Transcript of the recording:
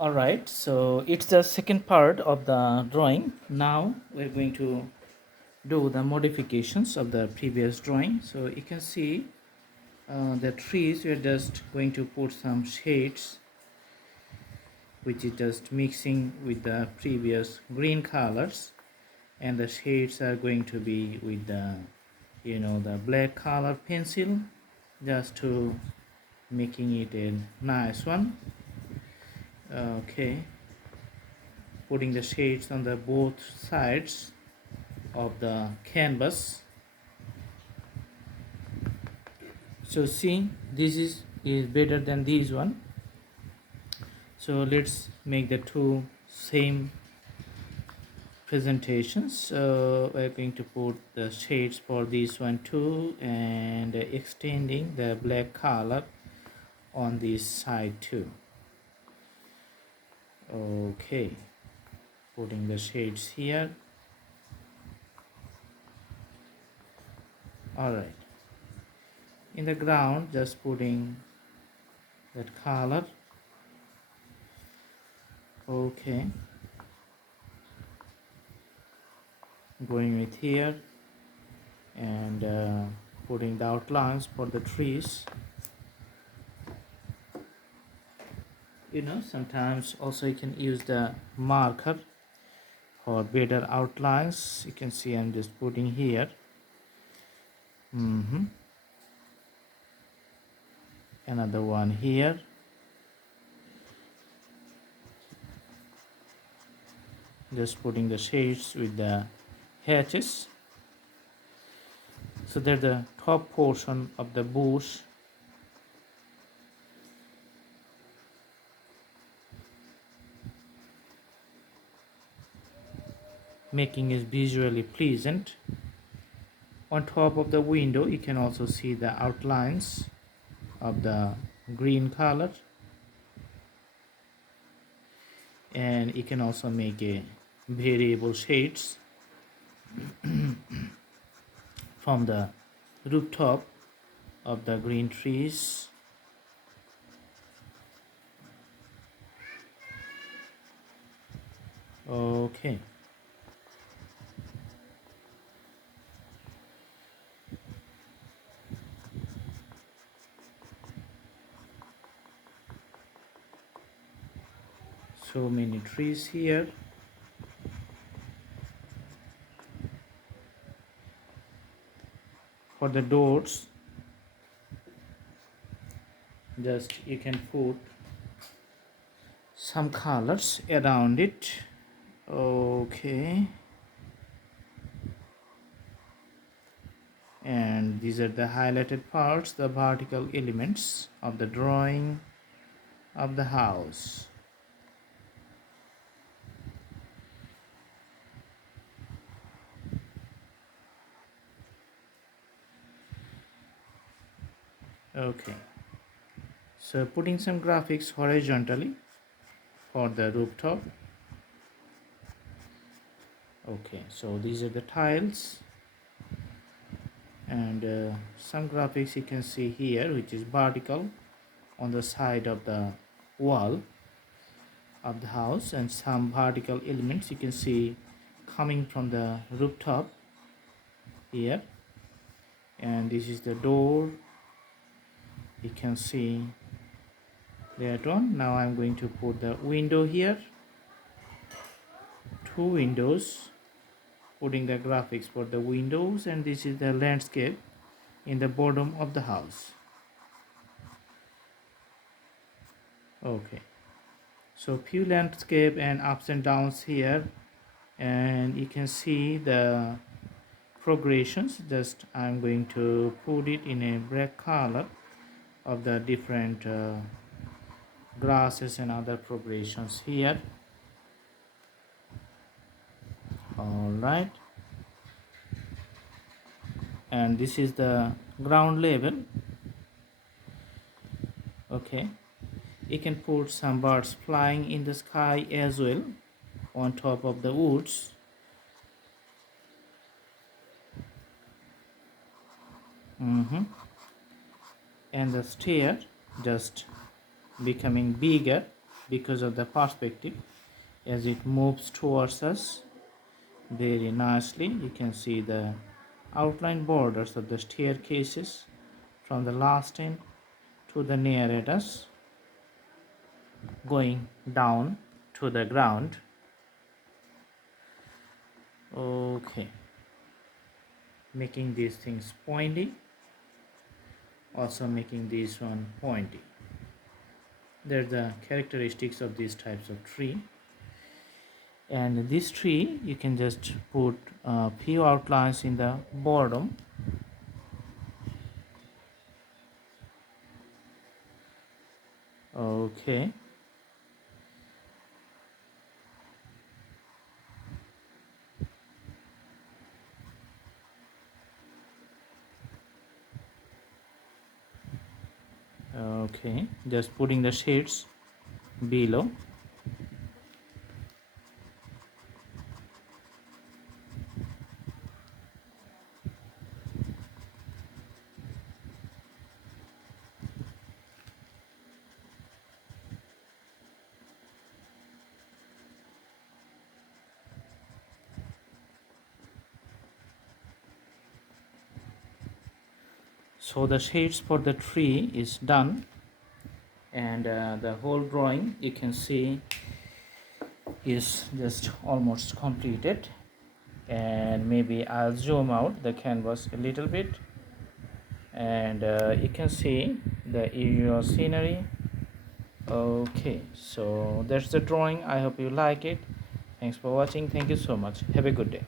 All right, so it's the second part of the drawing. Now we're going to do the modifications of the previous drawing. So you can see the trees, we're just going to put some shades, which is just mixing with the previous green colors, and the shades are going to be with the the black color pencil, just to making it a nice one. Okay, putting the shades on the both sides of the canvas. So see, this is better than this one. So let's make the two same presentations. So we're going to put the shades for this one too, and extending the black color on this side too. Okay, putting the shades here. All right, in the ground just putting that color. Okay, going with here, and putting the outlines for the trees. Sometimes also you can use the marker for better outlines. You can see I'm just putting here. Another one here. Just putting the shades with the hatches, so that the top portion of the bush making it visually pleasant. On top of the window you can also see the outlines of the green color, and you can also make a variable shades from the rooftop of the green trees. Okay, so many trees here. For the doors, just you can put some colors around it. Okay, and these are the highlighted parts, the vertical elements of the drawing of the house. Okay, so putting some graphics horizontally for the rooftop. Okay, so these are the tiles, and some graphics you can see here, which is vertical on the side of the wall of the house, and some vertical elements you can see coming from the rooftop here. And this is the door, you can see that one. Now I'm going to put the window here, two windows, putting the graphics for the windows, and this is the landscape in the bottom of the house. Okay, so few landscape and ups and downs here, and you can see the progressions. Just I'm going to put it in a black color of the different grasses and other progressions here. All right, and this is the ground level. Okay, you can put some birds flying in the sky as well on top of the woods. And the stair just becoming bigger because of the perspective as it moves towards us very nicely. You can see the outline borders of the staircases from the last end to the near at us, going down to the ground. Okay, making these things pointy, also making this one pointy. There's the characteristics of these types of tree. And this tree you can just put a few outlines in the bottom. Okay, okay, just putting the shades below. So the shades for the tree is done, and the whole drawing you can see is just almost completed. And maybe I'll zoom out the canvas a little bit, and you can see the area scenery. Okay, so that's the drawing. I hope you like it. Thanks for watching. Thank you so much. Have a good day.